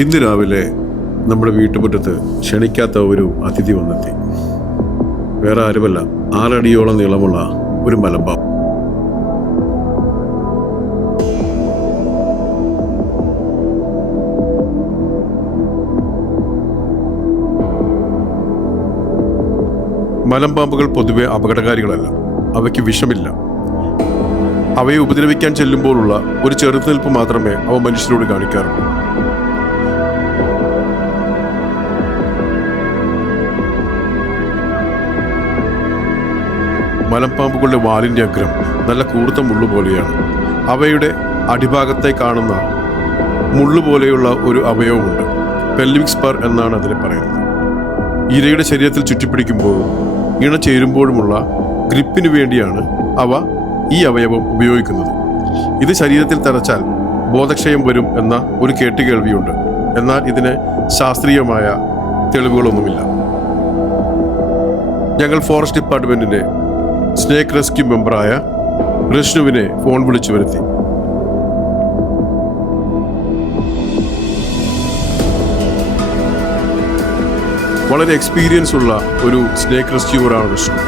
ഇന്ന് രാവിലെ നമ്മുടെ വീട്ടുമുറ്റത്ത് ക്ഷണിക്കാത്ത ഒരു അതിഥി വന്നെത്തി. വേറെ ആരുമല്ല, 6 അടിയോളം നീളമുള്ള ഒരു മലമ്പാമ്പ്. മലമ്പാമ്പുകൾ പൊതുവെ അപകടകാരികളല്ല, അവയ്ക്ക് വിഷമില്ല. അവയെ ഉപദ്രവിക്കാൻ ചെല്ലുമ്പോഴുള്ള ഒരു ചെറുത്തുനിൽപ്പ് മാത്രമേ അവ മനുഷ്യരോട് കാണിക്കാറുള്ളൂ. മലമ്പാമ്പുകളുടെ വാലിൻ്റെ അഗ്രം നല്ല കൂർത്ത മുള്ളു പോലെയാണ്. അവയുടെ അടിഭാഗത്തെ കാണുന്ന മുള്ളു പോലെയുള്ള ഒരു അവയവമുണ്ട്. പെൽവിക് സ്പർ എന്നാണ് അതിനെ പറയുന്നത്. ഇരയുടെ ശരീരത്തിൽ ചുറ്റിപ്പിടിക്കുമ്പോഴും ഇണ ചേരുമ്പോഴുമുള്ള ഗ്രിപ്പിന് വേണ്ടിയാണ് അവ ഈ അവയവം ഉപയോഗിക്കുന്നത്. ഇത് ശരീരത്തിൽ തറച്ചാൽ ബോധക്ഷയം വരും എന്ന ഒരു കേട്ടുകേൾവിയുണ്ട്. എന്നാൽ ഇതിന് ശാസ്ത്രീയമായ തെളിവുകളൊന്നുമില്ല. ഞങ്ങൾ ഫോറസ്റ്റ് ഡിപ്പാർട്ട്മെന്റിന്റെ സ്നേക്ക് റെസ്ക്യൂ മെമ്പറായ വിഷ്ണുവിനെ ഫോൺ വിളിച്ചു വരുത്തി. വളരെ എക്സ്പീരിയൻസ് ഉള്ള ഒരു സ്നേക്ക് റെസ്ക്യൂവറാണ് വിഷ്ണു.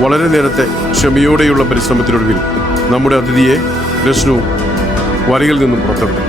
വളരെ നേരത്തെ ക്ഷമയോടെയുള്ള പരിശ്രമത്തിനൊടുവിൽ നമ്മുടെ അതിഥിയെ വിഷ്ണു വലയിൽ നിന്നും പുറത്തെടുത്തു.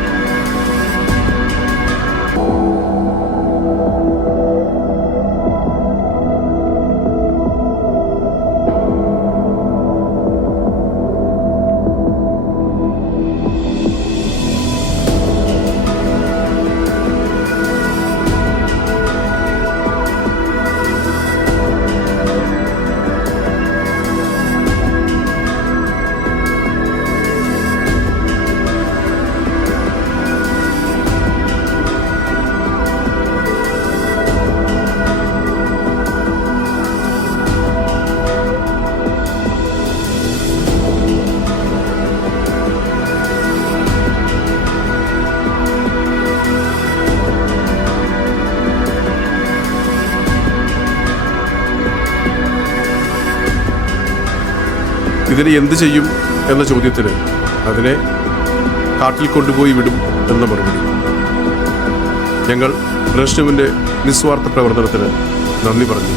ഇതിനെ എന്ത് ചെയ്യും എന്ന ചോദ്യത്തിന് അതിനെ കാട്ടിൽ കൊണ്ടുപോയി വിടും എന്ന മറുപടി. ഞങ്ങൾ വിഷ്ണുവിൻ്റെ നിസ്വാർത്ഥ പ്രവർത്തനത്തിന് നന്ദി പറഞ്ഞു.